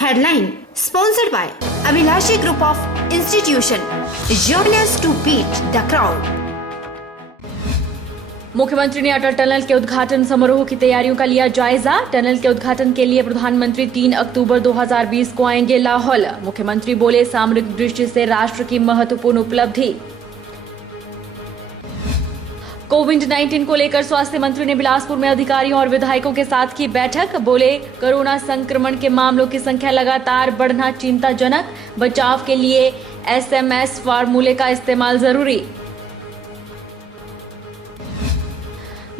Headline sponsored by Abhilashi Group of Institution. Join us to beat the crowd. मुख्यमंत्री ने अटल tunnel के उद्घाटन समारोह की तैयारियों का लिया जायजा। टनल के उद्घाटन के लिए प्रधानमंत्री 3 अक्टूबर 2020 को आएंगे लाहौल। मुख्यमंत्री बोले, सामरिक दृष्टि से राष्ट्र की महत्वपूर्ण उपलब्धि। कोविड-19 को लेकर स्वास्थ्य मंत्री ने बिलासपुर में अधिकारियों और विधायकों के साथ की बैठक। बोले, कोरोना संक्रमण के मामलों की संख्या लगातार बढ़ना चिंताजनक। बचाव के लिए SMS फार्मूले का इस्तेमाल जरूरी।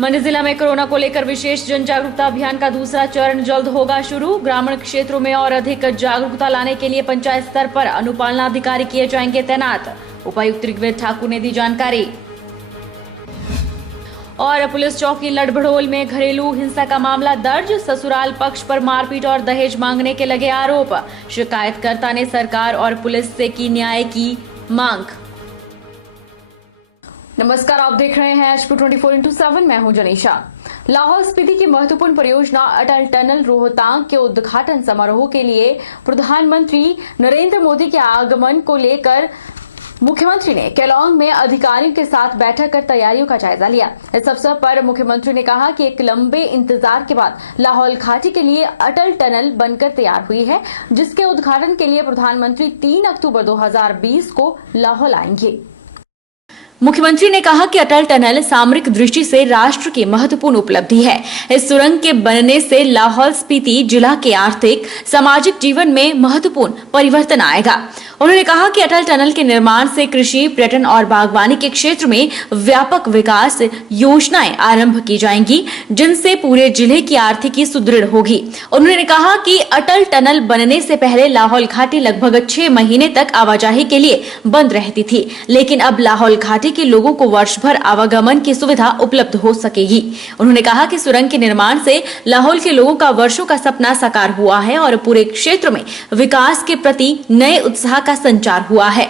मंडी जिला में कोरोना को लेकर विशेष जन जागरूकता अभियान का दूसरा चरण जल्द होगा शुरू। ग्रामीण क्षेत्रों में और अधिक जागरूकता लाने के लिए पंचायत स्तर पर अनुपालना अधिकारी किए जाएंगे तैनात। उपायुक्त ऋग्वेद ठाकुर ने दी जानकारी। और पुलिस चौकी लड़भड़ोल में घरेलू हिंसा का मामला दर्ज। ससुराल पक्ष पर मारपीट और दहेज मांगने के लगे आरोप। शिकायतकर्ता ने सरकार और पुलिस से की न्याय की मांग। नमस्कार, आप देख रहे हैं HP 24/7। मैं हूं जनीशा। लाहौल स्पीति की महत्वपूर्ण परियोजना अटल टनल रोहतांग के उद्घाटन समारोह के लिए प्रधानमंत्री नरेंद्र मोदी के आगमन को लेकर मुख्यमंत्री ने केलोंग में अधिकारियों के साथ बैठक कर तैयारियों का जायजा लिया। इस अवसर पर मुख्यमंत्री ने कहा कि एक लंबे इंतजार के बाद लाहौल घाटी के लिए अटल टनल बनकर तैयार हुई है, जिसके उद्घाटन के लिए प्रधानमंत्री 3 अक्टूबर 2020 को लाहौल आएंगे। मुख्यमंत्री ने कहा कि अटल टनल सामरिक दृष्टि से राष्ट्र की महत्वपूर्ण उपलब्धि है। इस सुरंग के बनने से लाहौल स्पीति जिला के आर्थिक सामाजिक जीवन में महत्वपूर्ण परिवर्तन आएगा। उन्होंने कहा कि अटल टनल के निर्माण से कृषि, पर्यटन और बागवानी के क्षेत्र में व्यापक विकास योजनाएं आरंभ की जाएंगी, जिनसे पूरे जिले की आर्थिकी सुदृढ़ होगी। उन्होंने कहा कि अटल टनल बनने से पहले लाहौल घाटी लगभग 6 महीने तक आवाजाही के लिए बंद रहती थी, लेकिन अब लाहौल घाटी के लोगों को वर्ष भर आवागमन की सुविधा उपलब्ध हो सकेगी। उन्होंने कहा कि सुरंग के निर्माण से लाहौल के लोगों का वर्षों का सपना साकार हुआ है और पूरे क्षेत्र में विकास के प्रति नए उत्साह का संचार हुआ है।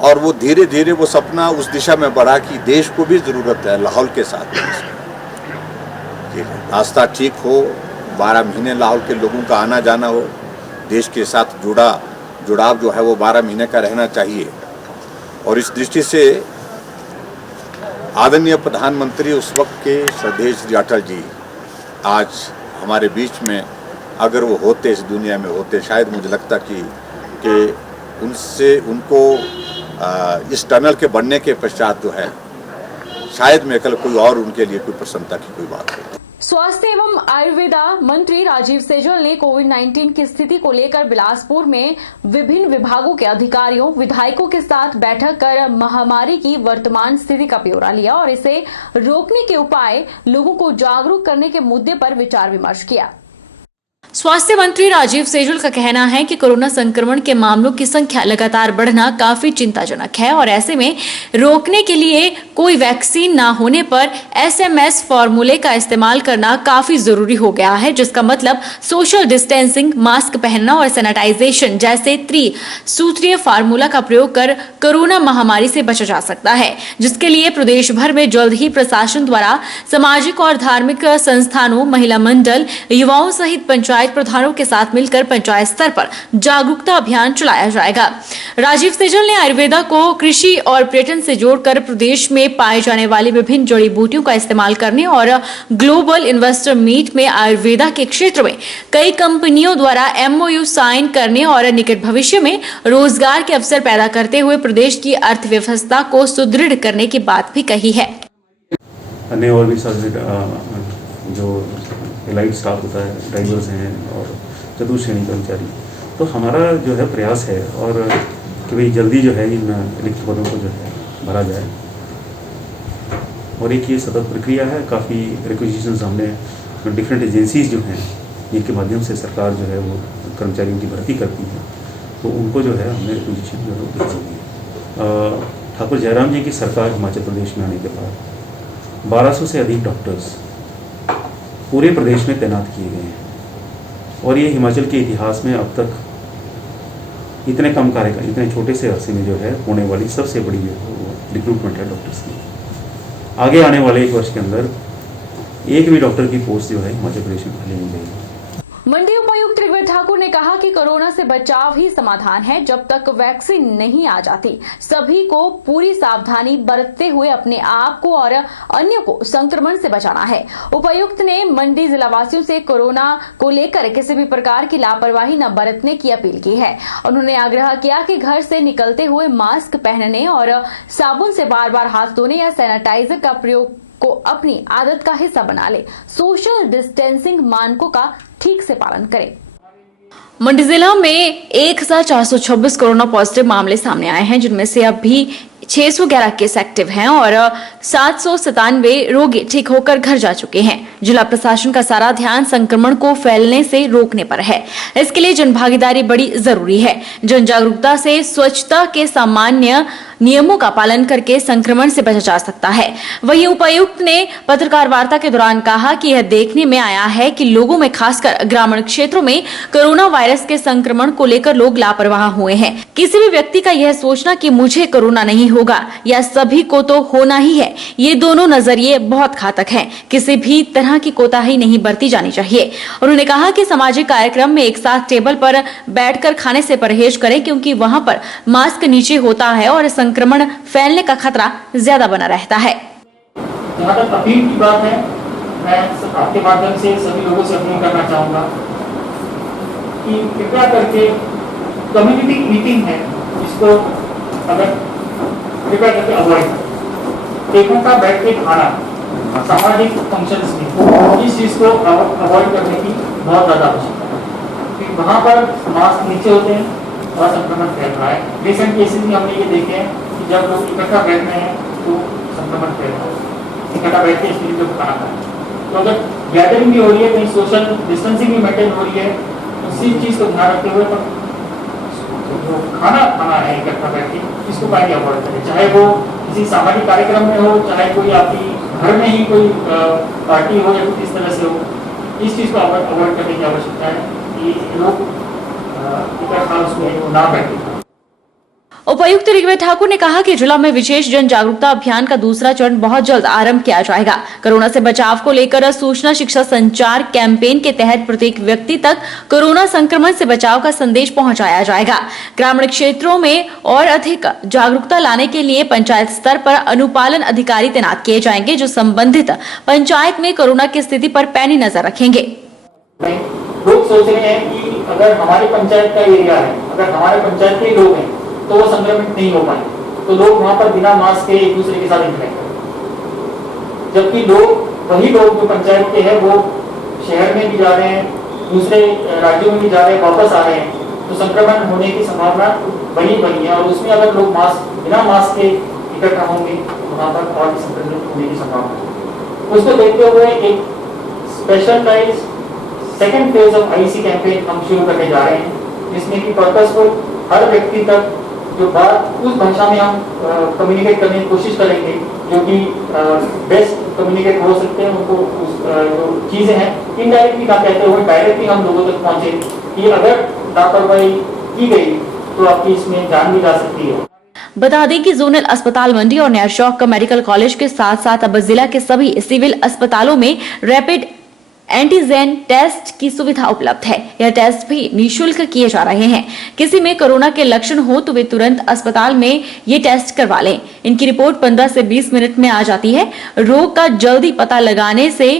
और वो धीरे धीरे वो सपना उस दिशा में बढ़ा कि देश को भी जरूरत है लाहौल के साथ रास्ता ठीक हो, 12 महीने लाहौल के लोगों का आना जाना हो, देश के साथ जुड़ाव जो है वो 12 महीने का रहना चाहिए। और इस दृष्टि से आदरणीय प्रधानमंत्री उस वक्त के श्रद्धेय श्री अटल जी आज हमारे बीच में अगर वो होते, इस दुनिया में होते, शायद मुझे लगता कि उनको इस टनल के बनने के पश्चात जो है शायद में कल कोई और उनके लिए कोई प्रसन्नता की कोई बात हो। स्वास्थ्य एवं आयुर्वेदा मंत्री राजीव सैजल ने कोविड-19 की स्थिति को लेकर बिलासपुर में विभिन्न विभागों के अधिकारियों, विधायकों के साथ बैठक कर महामारी की वर्तमान स्थिति का ब्यौरा लिया और इसे रोकने के उपाय, लोगों को जागरूक करने के मुद्दे पर विचार विमर्श किया। स्वास्थ्य मंत्री राजीव सैजल का कहना है कि कोरोना संक्रमण के मामलों की संख्या लगातार बढ़ना काफी चिंताजनक है और ऐसे में रोकने के लिए कोई वैक्सीन ना होने पर SMS फार्मूले का इस्तेमाल करना काफी जरूरी हो गया है, जिसका मतलब सोशल डिस्टेंसिंग, मास्क पहनना और सैनिटाइजेशन जैसे त्रिसूत्रीय फार्मूला का प्रयोग कर कोरोना महामारी से बचा जा सकता है, जिसके लिए प्रदेश भर में जल्द ही प्रशासन द्वारा सामाजिक और धार्मिक संस्थानों, महिला मंडल, युवाओं सहित पंचायत प्रधानों के साथ मिलकर पंचायत स्तर पर जागरूकता अभियान चलाया जाएगा। राजीव सैजल ने आयुर्वेदा को कृषि और पर्यटन से जोड़कर प्रदेश में पाए जाने वाली विभिन्न जड़ी बूटियों का इस्तेमाल करने और ग्लोबल इन्वेस्टर मीट में आयुर्वेदा के क्षेत्र में कई कंपनियों द्वारा MOU साइन करने और निकट भविष्य में रोजगार के अवसर पैदा करते हुए प्रदेश की अर्थव्यवस्था को सुदृढ़ करने की बात भी कही है। अन्य और भी जो एलाइड स्टाफ होता है, ड्राइवर्स हैं और चतुर्श्रेणी कर्मचारी, तो हमारा जो है प्रयास है और कि भाई जल्दी जो है इन रिक्त पदों को जो है भरा जाए। और एक ये सतत प्रक्रिया है, काफ़ी रिक्वेजिशंस हमने डिफरेंट एजेंसीज जो हैं जिनके माध्यम से सरकार जो है वो कर्मचारियों की भर्ती करती है, तो उनको जो है हमने रिक्वेजिशन जो है भेजी दी। ठाकुर जयराम जी की सरकार हिमाचल प्रदेश में आने के बाद 1200 से अधिक डॉक्टर्स पूरे प्रदेश में तैनात किए गए हैं और ये हिमाचल के इतिहास में अब तक इतने कम कार्यकाल, इतने छोटे से अरसे में जो है होने वाली सबसे बड़ी रिक्रूटमेंट है डॉक्टर्स की। आगे आने वाले 1 वर्ष के अंदर एक भी डॉक्टर की पोस्ट जो है हिमाचल प्रदेश में खाली नहीं रहेगी। मंडी उपायुक्त ऋग्वेद ठाकुर ने कहा कि कोरोना से बचाव ही समाधान है। जब तक वैक्सीन नहीं आ जाती, सभी को पूरी सावधानी बरतते हुए अपने आप को और अन्य को संक्रमण से बचाना है। उपायुक्त ने मंडी जिलावासियों से कोरोना को लेकर किसी भी प्रकार की लापरवाही न बरतने की अपील की है। उन्होंने आग्रह किया कि घर से निकलते हुए मास्क पहनने और साबुन से बार बार हाथ धोने या सैनिटाइजर का प्रयोग को अपनी आदत का हिस्सा बना ले। सोशल डिस्टेंसिंग मानकों का ठीक से पालन करें। मंडी जिला में 1426 कोरोना पॉजिटिव मामले सामने आए हैं, जिनमें से अब भी 611 केस एक्टिव हैं और 797 रोगी ठीक होकर घर जा चुके हैं। जिला प्रशासन का सारा ध्यान संक्रमण को फैलने से रोकने पर है। इसके लिए जनभागीदारी बड़ी जरूरी है। जन जागरूकता से स्वच्छता के सामान्य नियमों का पालन करके संक्रमण से बचा जा सकता है। वहीं उपायुक्त ने पत्रकार वार्ता के दौरान कहा कि यह देखने में आया है कि लोगों में, खासकर ग्रामीण क्षेत्रों में, कोरोना वायरस के संक्रमण को लेकर लोग लापरवाह हुए हैं। किसी भी व्यक्ति का यह सोचना कि मुझे कोरोना नहीं होगा या सभी को तो होना ही है, ये दोनों नजरिए बहुत घातक हैं। किसी भी तरह की कोताही नहीं बरती जानी चाहिए। उन्होंने कहा कि सामाजिक कार्यक्रम में एक साथ टेबल पर बैठकर खाने से परहेज करें, क्योंकि वहां पर मास्क नीचे होता है और संक्रमण फैलने का खतरा ज्यादा बना रहता है। जहाँ तक अपील की बात है, मैं आपके माध्यम से सभी लोगों से अपील करना चाहूँगा कि कृपया करके कम्युनिटी मीटिंग है, इसको अगर कृपया करके अवॉइड, एक घंटा बैठ के खाना सामाजिक फंक्शंस में, इस चीज़ को अवॉइड करने की बहुत ज़्यादा आवश्यकता है, क्योंकि वहाँ पर मास्क नीचे होते हैं और संक्रमण फैल रहा है। रिसेंट केसेस में हमने ये देखे हैं कि जब लोग इकट्ठा बैठ रहे हैं तो संक्रमण फैल रहा है। इकट्ठा बैठ के इसके लिए खाना खाएं, तो अगर गैदरिंग भी हो रही है, कहीं सोशल डिस्टेंसिंग भी मेंटेन हो रही है, तो इसी चीज़ को ध्यान रखते हुए जो खाना है इकट्ठा बैठ के, इसको काइंडली अवॉइड करें। चाहे वो किसी सामाजिक कार्यक्रम में हो, चाहे कोई आपकी घर में ही कोई पार्टी हो या कुछ इस तरह से हो, इस चीज़ को अवॉइड करने की आवश्यकता है कि लोग इकट्ठा उसमें ना बैठे। उपायुक्त ऋग्वेद ठाकुर ने कहा कि जिला में विशेष जन जागरूकता अभियान का दूसरा चरण बहुत जल्द आरंभ किया जाएगा। कोरोना से बचाव को लेकर सूचना शिक्षा संचार कैंपेन के तहत प्रत्येक व्यक्ति तक कोरोना संक्रमण से बचाव का संदेश पहुंचाया जाएगा। ग्रामीण क्षेत्रों में और अधिक जागरूकता लाने के लिए पंचायत स्तर पर अनुपालन अधिकारी तैनात किए जाएंगे, जो संबंधित पंचायत में कोरोना की स्थिति पर पैनी नजर रखेंगे। लोग सोच रहे हैं कि अगर हमारी पंचायत का एरिया है, अगर हमारे पंचायत के लोग हैं तो वो संक्रमित नहीं हो पाए, तो लोग वहां पर बिना मास्क के एक दूसरे के साथ इंटरेक्ट करें। जबकि वही लोग जो पंचायत के हैं वो शहर में भी जा रहे हैं, दूसरे राज्यों में भी जा रहे हैं, वापस आ रहे हैं, तो संक्रमण होने की संभावना बनी है। और उसमें अगर लोग बिना मास्क के इकट्ठा होंगे तो वहां पर और संक्रमित होने की संभावना है। उसको देखते हुए एक specialize second phase of IC campaign हम शुरू करने जा रहे हैं, जिसमें कि पर्पसफुल हर व्यक्ति तक जो बात उस भाषा में हम कम्युनिकेट करने की कोशिश करेंगे जो कि बेस्ट कम्युनिकेट हो सकते हैं, उनको जो चीज़ें हैं इनडायरेक्टली ना कहते हुए डायरेक्टली हम लोगों तक पहुँचे कि अगर लापरवाही की गई तो आपकी इसमें जान भी जा सकती है। बता दें कि जोनल अस्पताल मंडी और नया चौक मेडिकल कॉलेज के साथ साथ अब जिला के सभी सिविल अस्पतालों में रैपिड एंटीजन टेस्ट की सुविधा उपलब्ध है। यह टेस्ट भी निःशुल्क किए जा रहे हैं। किसी में कोरोना के लक्षण हो तो वे तुरंत अस्पताल में ये टेस्ट करवा लें। इनकी रिपोर्ट 15 से 20 मिनट में आ जाती है। रोग का जल्दी पता लगाने से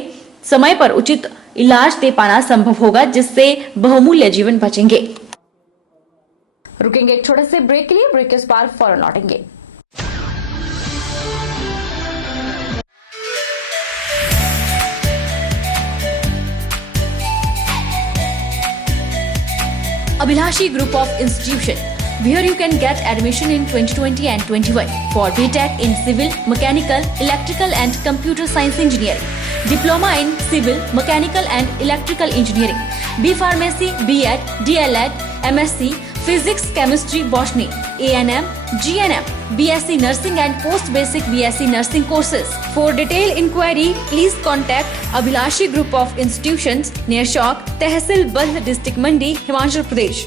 समय पर उचित इलाज दे पाना संभव होगा, जिससे बहुमूल्य जीवन बचेंगे। रुकेंगे एक छोटे से ब्रेक के लिए, ब्रेक के बाद फौरन लौटेंगे। Abhilashi Group of Institution, where you can get admission in 2020 and 21 for BTech in Civil, Mechanical, Electrical and Computer Science Engineering, Diploma in Civil, Mechanical and Electrical Engineering, B Pharmacy, B.Ed, D.L.Ed, MSc, Physics, Chemistry, Botany, A&M, GNM, BSc Nursing and Post Basic BSc Nursing courses. For detailed inquiry, please contact Abhilashi Group of Institutions, near Chowk, Tehsil Bald District, Mandi, Himachal Pradesh.